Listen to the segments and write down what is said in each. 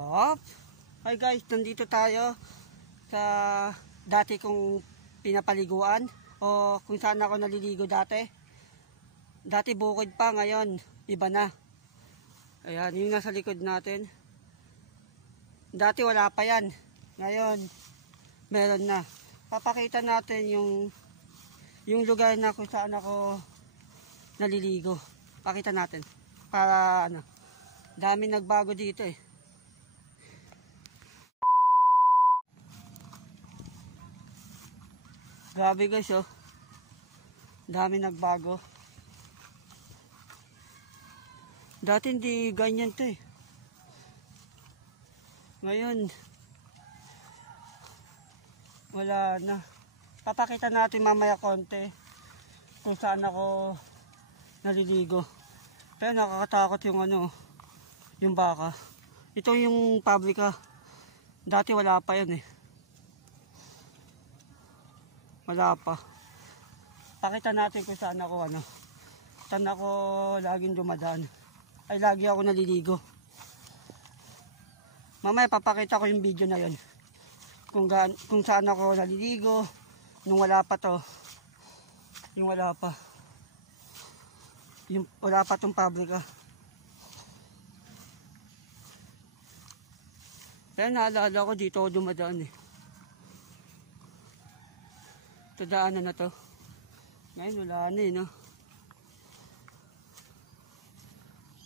Hop! Hi guys, nandito tayo sa dati kong pinapaliguan o kung saan ako naliligo dati. Dati bukid pa, ngayon iba na. Ayan, yung nasa likod natin. Dati wala pa yan. Ngayon, meron na. Papakita natin yung lugar na kung saan ako naliligo. Pakita natin. Para ano, dami nagbago dito eh. Grabe guys oh. Dami nagbago. Dati hindi ganyan to eh. Ngayon wala na. Papakita natin mamaya konti kung saan ako naliligo. Pero nakakatakot yung ano, yung baka. Ito yung pabrika. Dati wala pa yan eh. Wala pa. Pakita natin kung saan ako ano. Saan ako laging dumadaan. Ay lagi ako naliligo. Mamaya papakita ko yung video na yon. Kung saan ako naliligo nung wala pa to. Yung wala pa. Yung wala pa tong pabrika. Kaya naalala ko dito ako dumadaan eh. Ito daanan na to. Ngayon wala na eh no.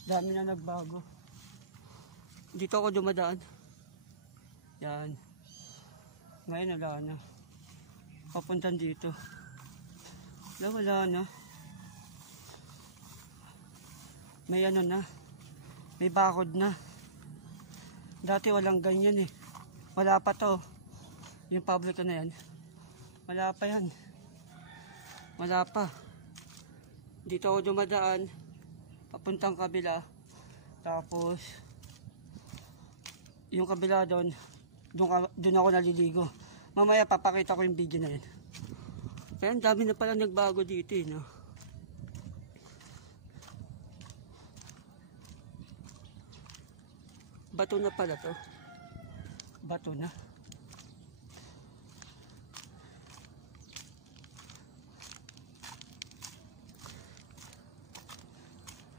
Dami na nagbago. Dito ako dumadaan. Yan. Ngayon wala na. Papuntan dito. Wala na. May ano na. May bakod na. Dati walang ganyan eh. Wala pa to. Yung pabrika na yan. Wala pa yan. Wala pa. Dito ako dumadaan. Papuntang kabila. Tapos yung kabila doon ako naliligo. Mamaya papakita ko yung video na yun. Kaya ang dami na pala nagbago dito eh, no? Bato na pala to. Bato na.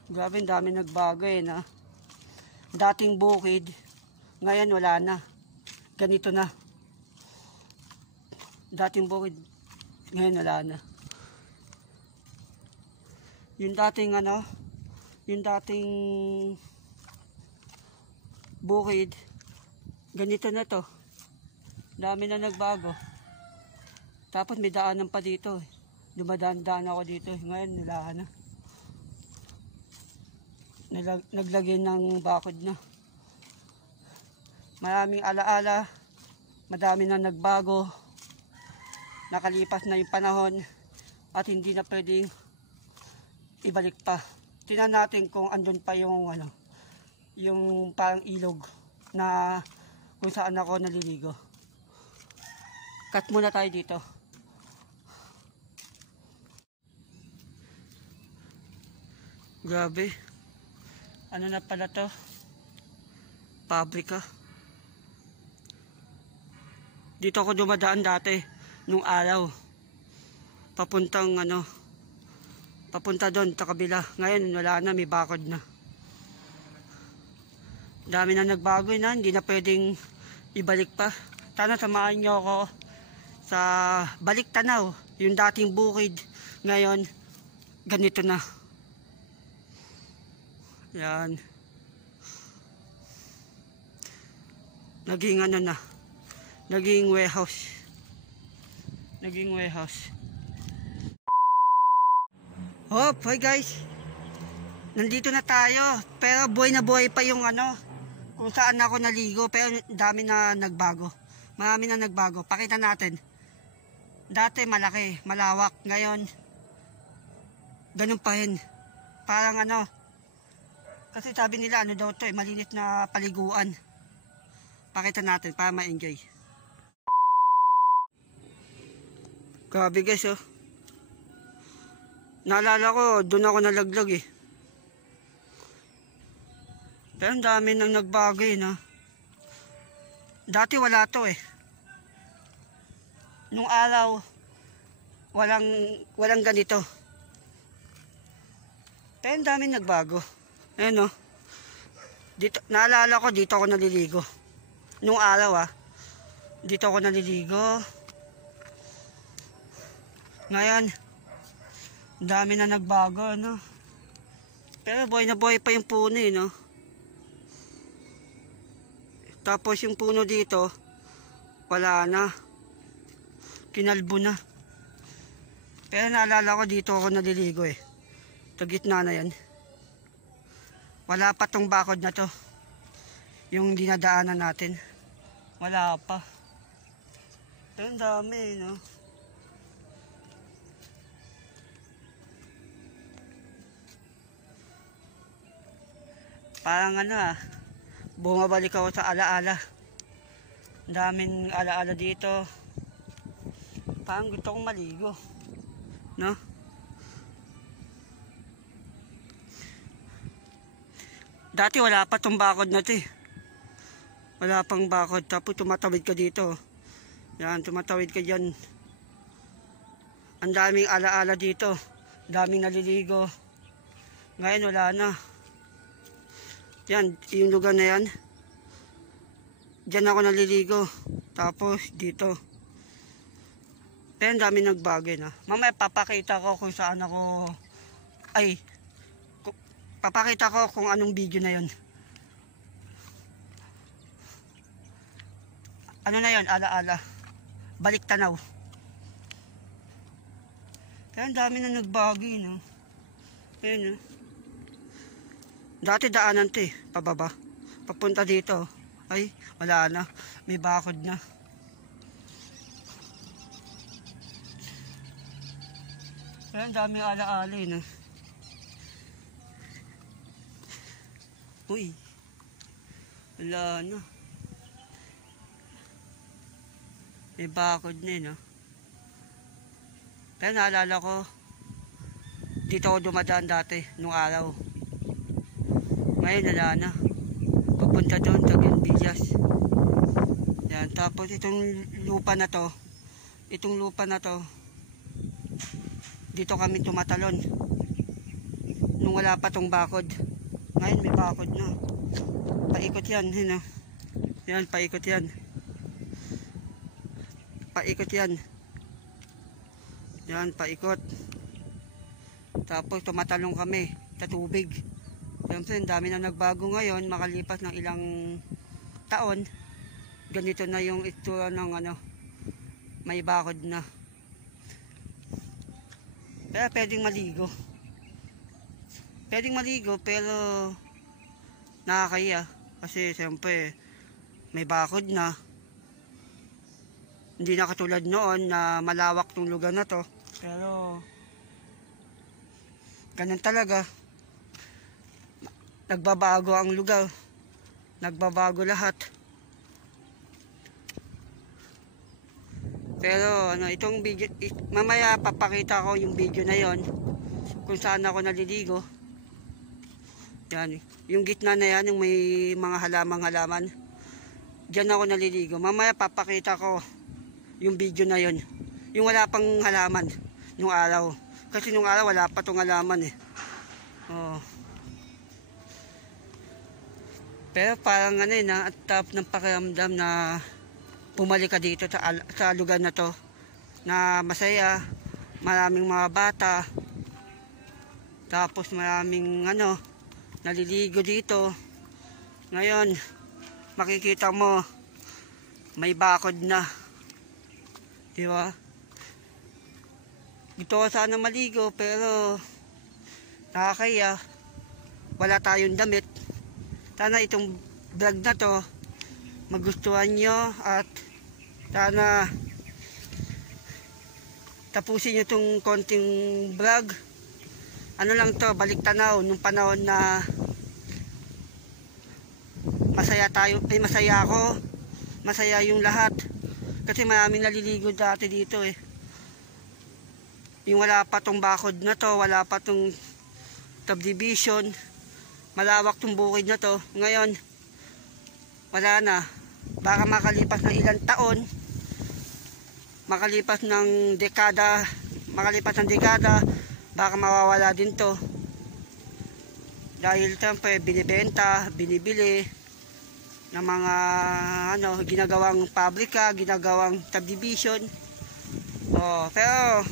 Grabe, ang dami nagbago eh na. Dating bukid, ngayon wala na. Ganito na. Dating bukid, ngayon wala na. Yung dating ano, yung dating bukid, ganito na to. Dami na nagbago. Tapos may daanan pa dito eh. Dumadaan-daan ako dito. Ngayon wala na. Naglagay ng bakod na. Maraming alaala, madami na nagbago, nakalipas na yung panahon at hindi na pwedeng ibalik pa. Tingnan natin kung andun pa yung ano, yung parang ilog na kung saan ako naliligo. Cut muna tayo dito. Grabe. Ano na pala to? Pabrika. Dito ako dumadaan dati nung araw. Papuntang ano, papunta doon sa kabila. Ngayon wala na, may bakod na. Dami na nagbago na, hindi na pwedeng ibalik pa. Sana samahan niyo ako sa balik tanaw. Yung dating bukid, ngayon ganito na. Yan. Naging ano na. Naging warehouse. Naging warehouse. Hop, hi guys. Nandito na tayo. Pero buhay na buhay pa yung ano, kung saan ako naligo. Pero dami na nagbago. Marami na nagbago. Pakita natin. Dati malaki, malawak. Ngayon, ganun pa rin. Parang ano, kasi sabi nila ano daw to eh, malinis na paliguan. Pakita natin para ma-enjoy. Grabe guys oh. Naalala ko, doon ako nalaglag eh. Pero ang dami nang nagbago eh, no? Dati wala to eh. Nung araw, walang ganito. Pero ang daming nagbago. Ayun, no? Dito, naalala ko, dito ako naliligo. Nung araw dito ako naliligo. Ngayon, ang dami na nagbago, no? Pero buhay na buhay pa yung puno, no? Tapos yung puno dito, wala na. Kinalbo na. Pero naalala ko, dito ako naliligo eh. Sa gitna na yan. Wala pa tong bakod na to. Yung dinadaanan natin. Wala pa. Pero ang dami, no? Parang bumabalik ako sa alaala. Ang daming alaala dito. Parang gusto kong maligo, no? Dati wala pa tong bakod na to eh. Wala pang bakod. Tapos tumatawid ka dito. Yan, tumatawid ka dyan. Ang daming alaala dito. Daming naliligo. Ngayon wala na. Yan, yung lugar na yan. Diyan ako naliligo. Tapos dito. Pero ang dami nagbago na. Mamaya papakita ko kung saan ako. Papakita ko kung anong video na yon. Ano na yon? Alaala. Balik tanaw. Pero ang dami na nagbago, no? Ayun, no? Dati daanan to eh, pababa. Papunta dito. Ay, wala na. May bakod na. Pero ang dami alaala eh, no? Uy. Wala na. May bakod na eh, no? Pero naalala ko, dito ako dumadaan dati, nung araw. Ngayon wala na. Papunta doon sa Villas. Yan. Tapos itong lupa na to, dito kami tumatalon. Nung wala pa tong bakod. Ngayon may bakod na. Paikot yan. Yan, paikot yan. Paikot yan. Yan, paikot. Tapos tumatalon kami sa tubig. Siyempre, ang dami na nagbago ngayon, makalipas ng ilang taon, ganito na yung itsura ng may bakod na. Pero pwedeng maligo. Pwedeng maligo, pero nakakaya. Kasi siyempre, may bakod na. Hindi na katulad noon na malawak tong lugar na to. Pero, ganun talaga. Nagbabago ang lugar. Nagbabago lahat. Pero itong video, mamaya papakita ko yung video na yon kung saan ako naliligo. Yan, yung gitna na yan, yung may mga halaman. Diyan ako naliligo. Mamaya papakita ko yung video na yon. Yung wala pang halaman nung araw. Kasi nung araw wala pa tong halaman eh. Oh. Pero parang at top ng pakiramdam na bumalik ka dito sa lugar na to na masaya, maraming mga bata, tapos maraming naliligo dito. Ngayon makikita mo may bakod na, di ba? Gusto ko sana maligo pero nakakaya, wala tayong damit. Sana itong vlog na to magustuhan nyo at sana tapusin nyo itong konting vlog. Ano lang to, balik tanaw nung panahon na masaya tayo, masaya ako, masaya yung lahat. Kasi maraming naliligo dati dito eh. Yung wala pa tong bakod na to, wala pa tong subdivision, malawak tong bukid na to. Ngayon wala na. baka makalipas ng ilang taon, makalipas ng dekada, baka mawawala din to. Dahil siyempre binibenta, binibili ng mga ginagawang pabrika, ginagawang subdivision. Pero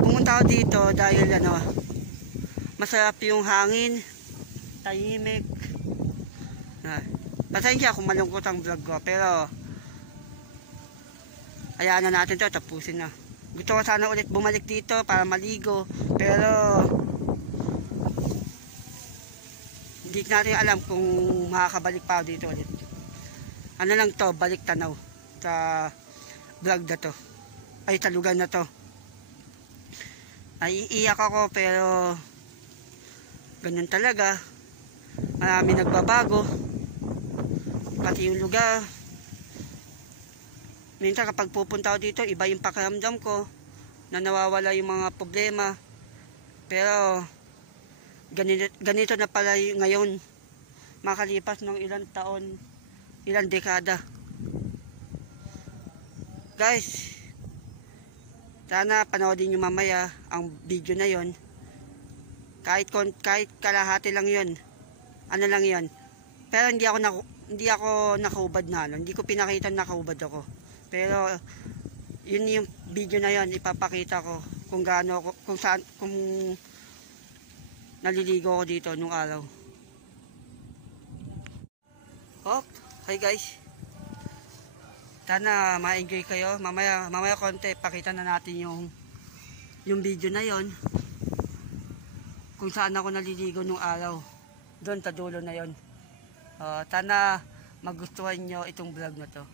pumunta ako dito dahil masarap yung hangin, tahimik. Pasensya kung malungkot ang vlog ko, pero hayaan na natin to, tapusin na. Gusto ko sana ulit bumalik dito para maligo, pero hindi natin alam kung makakabalik pa dito ulit. Ano lang to, balik tanaw sa vlog na to, ay sa lugar na to. Naiiyak ako, pero ganun talaga. Marami nagbabago, pati yung lugar. Minsan kapag pupunta ako dito, iba yung pakiramdam ko, na nawawala yung mga problema. Pero ganito na pala ngayon, makalipas ng ilang taon, ilang dekada. Guys, sana panoodin nyo mamaya ang video na yon. Kahit kalahati lang yon, ano lang yon. Pero hindi ako nakaubad na, hindi ko pinakita na nakaubad ako. Pero yun yung video na yon, ipapakita ko kung gaano ako, kung naliligo ako dito nung araw. Hi guys, sana ma-enjoy kayo. Mamaya konti pakita na natin yung video na yon, kung saan ako naliligo nung araw, doon sa dulo na yon. Sana magustuhan nyo itong vlog na to.